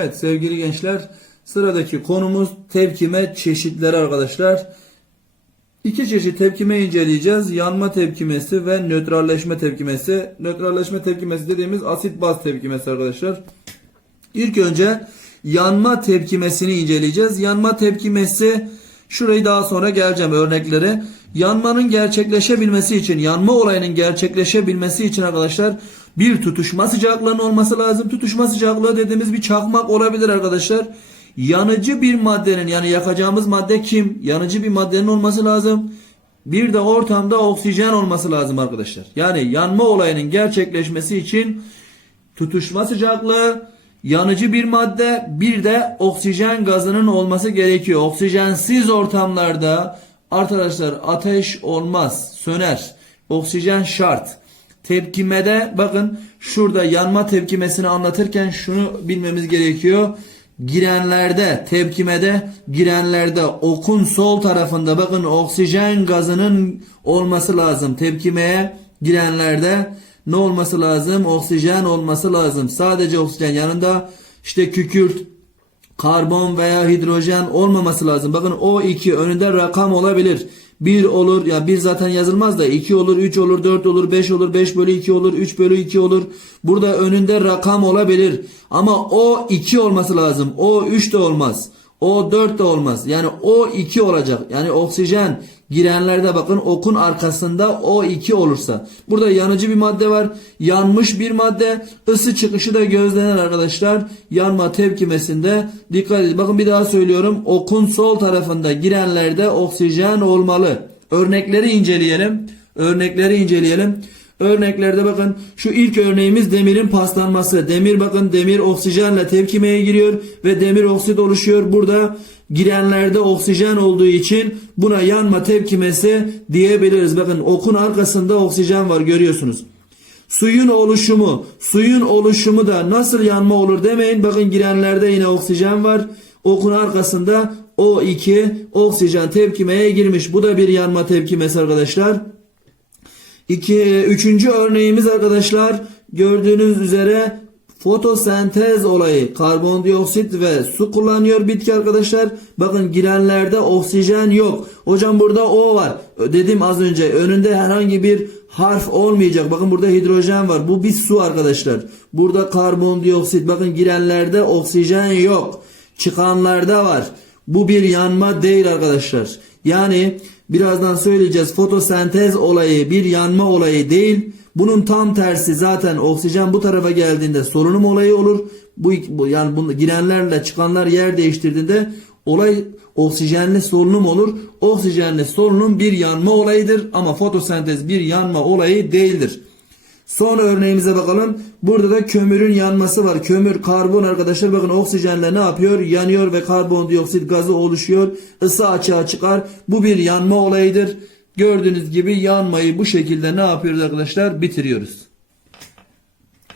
Evet sevgili gençler sıradaki konumuz tepkime çeşitleri arkadaşlar. İki çeşit tepkime inceleyeceğiz. Yanma tepkimesi ve nötralleşme tepkimesi. Nötralleşme tepkimesi dediğimiz asit baz tepkimesi arkadaşlar. İlk önce yanma tepkimesini inceleyeceğiz. Yanma tepkimesi şurayı daha sonra geleceğim örnekleri. Yanmanın gerçekleşebilmesi için, yanma olayının gerçekleşebilmesi için arkadaşlar bir tutuşma sıcaklığının olması lazım. Tutuşma sıcaklığı dediğimiz bir çakmak olabilir arkadaşlar. Yanıcı bir maddenin yani yakacağımız madde kim? Yanıcı bir maddenin olması lazım. Bir de ortamda oksijen olması lazım arkadaşlar. Yani yanma olayının gerçekleşmesi için tutuşma sıcaklığı, yanıcı bir madde, bir de oksijen gazının olması gerekiyor. Oksijensiz ortamlarda arkadaşlar ateş olmaz, söner. Oksijen şart. Tepkimede bakın şurada yanma tepkimesini anlatırken şunu bilmemiz gerekiyor. Girenlerde, tepkimede girenlerde okun sol tarafında bakın oksijen gazının olması lazım. Tepkimeye girenlerde ne olması lazım? Oksijen olması lazım. Sadece oksijen yanında işte kükürt, karbon veya hidrojen olmaması lazım. Bakın o iki önünde rakam olabilir. 1 olur ya bir zaten yazılmaz da 2 olur 3 olur 4 olur 5 olur 5 bölü 2 olur 3 bölü 2 olur. Burada önünde rakam olabilir. Ama o 2 olması lazım. O 3 de olmaz. O 4 de olmaz. Yani o 2 olacak. Yani oksijen girenlerde bakın okun arkasında o 2 olursa. Burada yanıcı bir madde var. Yanmış bir madde. Isı çıkışı da gözlenir arkadaşlar. Yanma tepkimesinde dikkat edin. Bakın bir daha söylüyorum. Okun sol tarafında girenlerde oksijen olmalı. Örnekleri inceleyelim. Örnekleri inceleyelim. Örneklerde bakın şu ilk örneğimiz demirin paslanması. Demir bakın demir oksijenle tepkimeye giriyor ve demir oksit oluşuyor. Burada girenlerde oksijen olduğu için buna yanma tepkimesi diyebiliriz. Bakın okun arkasında oksijen var görüyorsunuz. Suyun oluşumu, suyun oluşumu da nasıl yanma olur demeyin. Bakın girenlerde yine oksijen var. Okun arkasında O2 oksijen tepkimeye girmiş. Bu da bir yanma tepkimesi arkadaşlar. İki, üçüncü örneğimiz arkadaşlar gördüğünüz üzere fotosentez olayı karbondioksit ve su kullanıyor bitki arkadaşlar. Bakın girenlerde oksijen yok. Hocam burada O var. Dedim az önce önünde herhangi bir harf olmayacak. Bakın burada hidrojen var. Bu bir su arkadaşlar. Burada karbondioksit. Bakın girenlerde oksijen yok. Çıkanlarda var. Bu bir yanma değil arkadaşlar. Yani birazdan söyleyeceğiz fotosentez olayı bir yanma olayı değil. Bunun tam tersi zaten oksijen bu tarafa geldiğinde solunum olayı olur. Bu, bu yani bunu girenlerle çıkanlar yer değiştirdiğinde olay oksijenli solunum olur. Oksijenli solunum bir yanma olayıdır ama fotosentez bir yanma olayı değildir. Son örneğimize bakalım. Burada da kömürün yanması var. Kömür, karbon arkadaşlar bakın oksijenle ne yapıyor? Yanıyor ve karbondioksit gazı oluşuyor. Isı açığa çıkar. Bu bir yanma olayıdır. Gördüğünüz gibi yanmayı bu şekilde ne yapıyoruz arkadaşlar? Bitiriyoruz.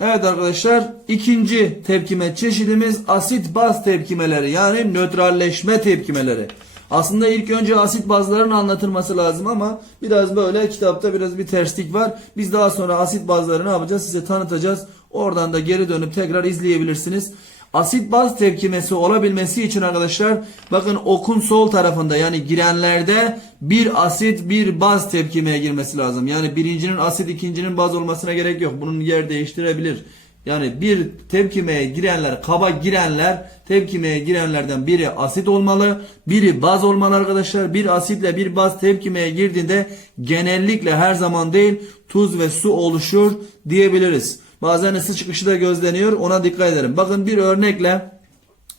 Evet arkadaşlar ikinci tepkime çeşidimiz asit baz tepkimeleri yani nötralleşme tepkimeleri. Aslında ilk önce asit bazların anlatılması lazım ama biraz böyle kitapta biraz bir terslik var. Biz daha sonra asit bazları ne yapacağız size tanıtacağız. Oradan da geri dönüp tekrar izleyebilirsiniz. Asit baz tepkimesi olabilmesi için arkadaşlar bakın okun sol tarafında yani girenlerde bir asit bir baz tepkimeye girmesi lazım. Yani birincinin asit ikincinin baz olmasına gerek yok. Bunun yer değiştirebilir. Yani bir tepkimeye girenler, kaba girenler, tepkimeye girenlerden biri asit olmalı, biri baz olmalı arkadaşlar. Bir asitle bir baz tepkimeye girdiğinde genellikle her zaman değil tuz ve su oluşur diyebiliriz. Bazen ısı çıkışı da gözleniyor ona dikkat edelim. Bakın bir örnekle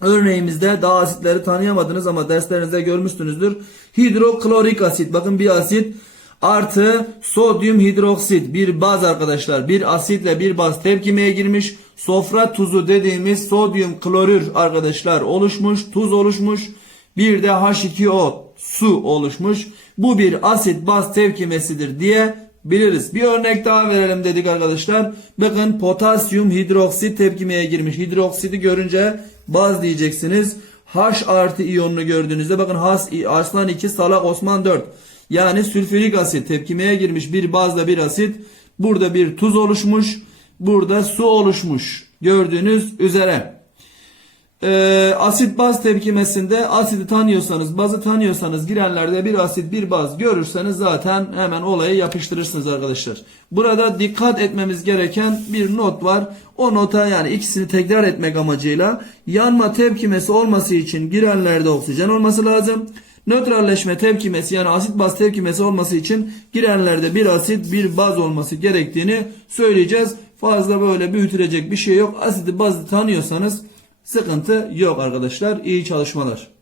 Örneğimizde daha asitleri tanıyamadınız ama derslerinizde görmüşsünüzdür. Hidroklorik asit. Bakın bir asit artı sodyum hidroksit bir baz arkadaşlar. Bir asitle bir baz tepkimeye girmiş. Sofra tuzu dediğimiz sodyum klorür arkadaşlar oluşmuş. Tuz oluşmuş. Bir de H2O su oluşmuş. Bu bir asit baz tepkimesidir diye biliriz. Bir örnek daha verelim dedik arkadaşlar. Bakın potasyum hidroksit tepkimeye girmiş. Hidroksidi görünce baz diyeceksiniz. H artı iyonunu gördüğünüzde bakın Has, Aslan 2 Salak Osman 4. Yani sülfürik asit tepkimeye girmiş bir bazla bir asit. Burada bir tuz oluşmuş. Burada su oluşmuş. Gördüğünüz üzere. E, asit baz tepkimesinde asidi tanıyorsanız, bazı tanıyorsanız girenlerde bir asit bir baz görürseniz zaten hemen olayı yapıştırırsınız arkadaşlar. Burada dikkat etmemiz gereken bir not var. O nota yani ikisini tekrar etmek amacıyla yanma tepkimesi olması için girenlerde oksijen olması lazım. Nötralleşme tepkimesi yani asit baz tepkimesi olması için girenlerde bir asit bir baz olması gerektiğini söyleyeceğiz. Fazla böyle büyütülecek bir şey yok. Asidi bazı tanıyorsanız sıkıntı yok arkadaşlar. İyi çalışmalar.